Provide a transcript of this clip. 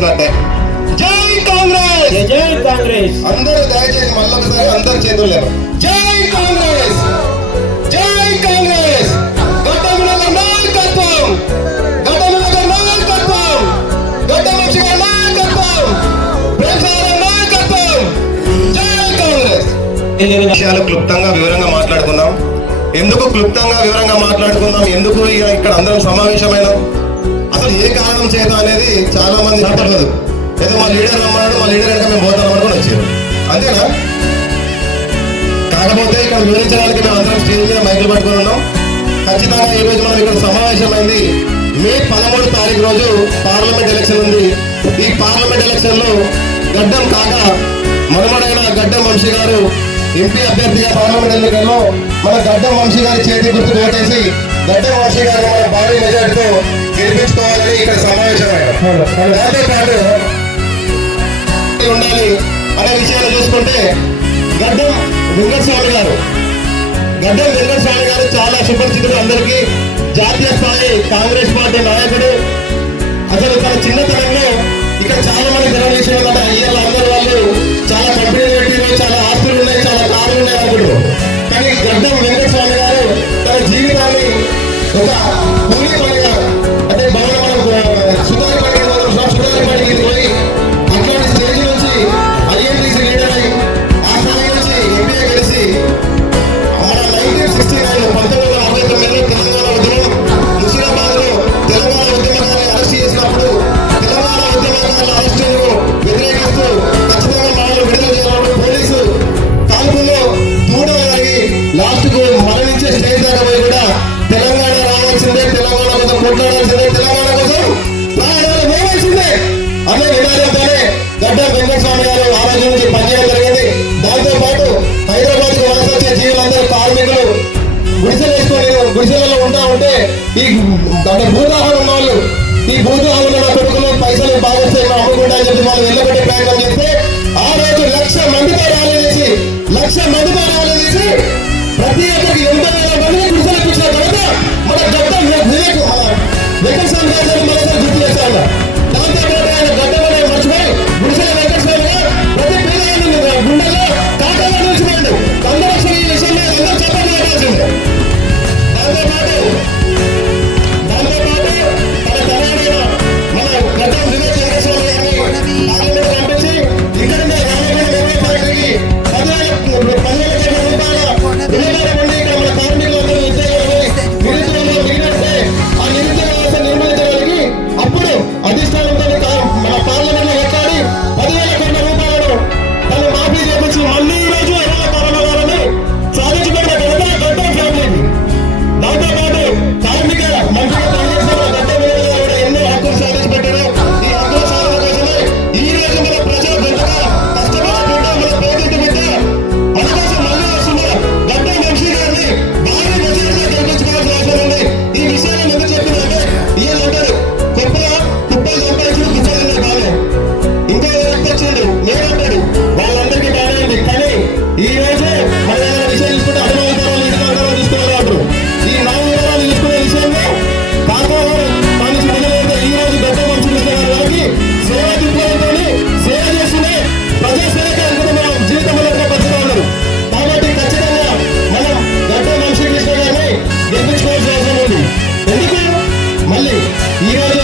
చేసినట్టే. జై కాంగ్రెస్, జై కాంగ్రెస్. అందరూ దయచేసి మళ్ళొకసారి అందరు చేతులు లేవు. జై కాంగ్రెస్, జై కాంగ్రెస్. గడ్డముల నాయకత్వం, గడ్డముల నాయకత్వం, గడ్డముల నాయకత్వం, ప్రజల నాయకత్వం. జై కాంగ్రెస్. విషయాలు క్లుప్తంగా వివరంగా మాట్లాడుకుందాం. ఎందుకు క్లుప్తంగా వివరంగా మాట్లాడుకుందాం, ఎందుకు ఇక్కడ అందరం సమావేశమైనాం, అసలు ఏ కారణం చేత అనేది చాలా మంది చెప్పలేదు. ఏదో మా లీడర్ రమ్మన్నాడు, మా లీడర్ వెనక మేము పోతాం అనుకుని వచ్చారు, అంతేనా? కాకపోతే ఇక్కడ వివరించడానికి మేము అందరం స్టేజ్ మీద మైకులు పట్టుకుని ఉన్నాం. ఖచ్చితంగా ఈ రోజు మనం ఇక్కడ సమావేశమైంది మే 13 తారీఖు రోజు పార్లమెంట్ ఎలక్షన్ ఉంది. ఈ పార్లమెంట్ ఎలక్షన్ లో గడ్డం కాక మనమడైన గడ్డం వంశీ గారు ఎంపీ అభ్యర్థిగా పార్లమెంట్ ఎన్నికల్లో మన గడ్డం వంశీ గారి చేతి గుర్తు ఓటేసి గడ్డం వంశీ గారు మన భారీ మెజార్టీతో గెలిపించుకోవాలని ఇక్కడ సమావేశమయ్యారు. దాంతో పాటు ఉండాలి అనే విషయాలు చూసుకుంటే గడ్డం వెంకటస్వామి గారు చాలా సుపరిచితుడు, అందరికీ జాతీయ స్థాయి కాంగ్రెస్ పార్టీ నాయకుడు. అసలు తన చిన్నతనంలో ఇక్కడ చాలా మంది జనం విషయం ఇవాళ అందరు వాళ్ళు చాలా కంపెనీలు పెట్టిరు, చాలా ఆస్తులు ఉన్నాయి, చాలా కార్లు ఉన్నాయి అనుకుంటారు. కానీ గడ్డం వెంకటస్వామి గారు తన జీవితాన్ని ఒక కూలీ పనిగా అంటే మనం సుధారి పనికి పోయి అట్లాంటి స్టేజ్ నుంచి ఐఎన్టీసీ లీడర్ అయి ఆ స్థాయి నుంచి ఎంపీఏ కలిసి మన 1969 తెలంగాణ ఉద్యమం ముషీరాబాద్ లో తెలంగాణ ఉద్యమకారులు అరెస్ట్ చేసినప్పుడు తెలంగాణ ఉద్యమకారుల అరెస్టును వ్యతిరేకిస్తూ ఖచ్చితంగా మనల్ని విడుదల చేయాలని పోలీసు కాల్పుల్లో దూడగలిగి లాస్ట్ కు మరణించే స్టేజ్ దాకా పోయి కూడా తెలంగాణ రావాల్సిందే, తెలంగాణ కోసం కొట్లాడాల్సిందే, తెలంగాణ కోసం ప్రాణాలు వేయాల్సిందే అనే నినాదంతోనే గడ్డం వెంకటస్వామి గారు ఆ రోజు నుంచి పనిచేయడం జరిగింది. దాంతో పాటు హైదరాబాద్ కు వలస వచ్చే జీవులందరూ కార్మికులు గుడిసెలు వేసుకొని గుడిసెలలో ఉంటా ఉంటే ఈ భూదాహాలు ఉన్న వాళ్ళు ఈ భూదాహాలు నా కొడుకులు పైసలు బాగా వస్తాయి అమ్ముకుంటా అని చెప్పి వాళ్ళు వెళ్ళగొట్టే ప్రయత్నం చేస్తే ఆ రోజు 1,00,000 మందితో ర్యాలీ చేసి ప్రతి ఒక్కరికి 80,000 మందిని గుడిసెలకు ఇచ్చిన తర్వాత మన గడ్డం వెంకటస్వామి గారు మనసారి గుర్తు చేస్తాడు. దాంతో పాటు ఆయన గడ్డం అనే మర్చిపోయి గుడిసెల వెంకటస్వామి గారు ప్రతి పిల్లల గుండెల్లో కాటలో నిలిచిపోయాడు. అందరూ అసలు ఈ విషయంలో అందరూ చెప్పాల్సిందే. దాంతో పాటు తన తనయుడైన మన గడ్డం వివేక్ వెంకటస్వామి గారిని పార్లమెంట్ పంపించి ఇక్కడనే రామగుండ రైల్వే ఫ్యాక్టరీకి 10,000 రూపాయల విలువైన ఉండి ఇక్కడ మన కార్మికులందరూ నిరుద్యోగులు మిగిలితే ఆ నిరుద్యోగ వ్యవస్థ నిర్మించడానికి అప్పుడు అధిష్టానంతో మన పార్లమెంట్ లో కొట్లాడి 10,000 కోట్ల రూపాయలను తను మాఫీ చేపించి మళ్ళీ ఈ రోజు ఎర్రల కరోనా సాధించబడిన ఘనత గడ్డం ఫ్యామిలీకి. దాంతో పాటు కార్మిక మంత్రిగా పనిచేసిన గడ్డం కూడా ఎన్నో హక్కులు సాధించి పెట్టారు. ఈ హక్కుల సాధన కోసమే ఈ రోజు మన ప్రజలు గొప్పగా కష్టపడే బిడ్డ మన పేదెంటి బిడ్డ మన కోసం మళ్ళీ వస్తున్నారు. గడ్డం వంశీ గారిని భారీ మెజారిటీగా గెలిపించుకోవాల్సిన అవసరం ఉంది. ఈ విషయాలను ఎందుకు చెప్తున్నారంటే వీళ్ళంటారు గొప్పగా కుప్పలు సంపాదించిన కూర్చోలేదు బాగా ఇంకో వ్యక్తి వచ్చిండు నేనంటాడు వాళ్ళందరికీ బాగానే ఉంది. కానీ ఈ రోజు మన విషయం చూసుకుంటే అభిమానాలు ఇంటి తీసుకోవాలి. ఈ 4 వివరాలు తీసుకునే విషయంలో కాకపోతే ఈ రోజు గడ్డం వంశీ కృష్ణ గారి వారికి సేవా దృక్పథంతో సేవ చేస్తూనే ప్రజాసేవక అనుకున్న జీవితంలో పచ్చగా ఉన్నారు. కాబట్టి ఖచ్చితంగా మనం గడ్డం వంశీ కృష్ణ గారిని గెలిపించుకోవాల్సిన అవసరం ఉంది. ఎందుకు మళ్ళీ ఈ రోజు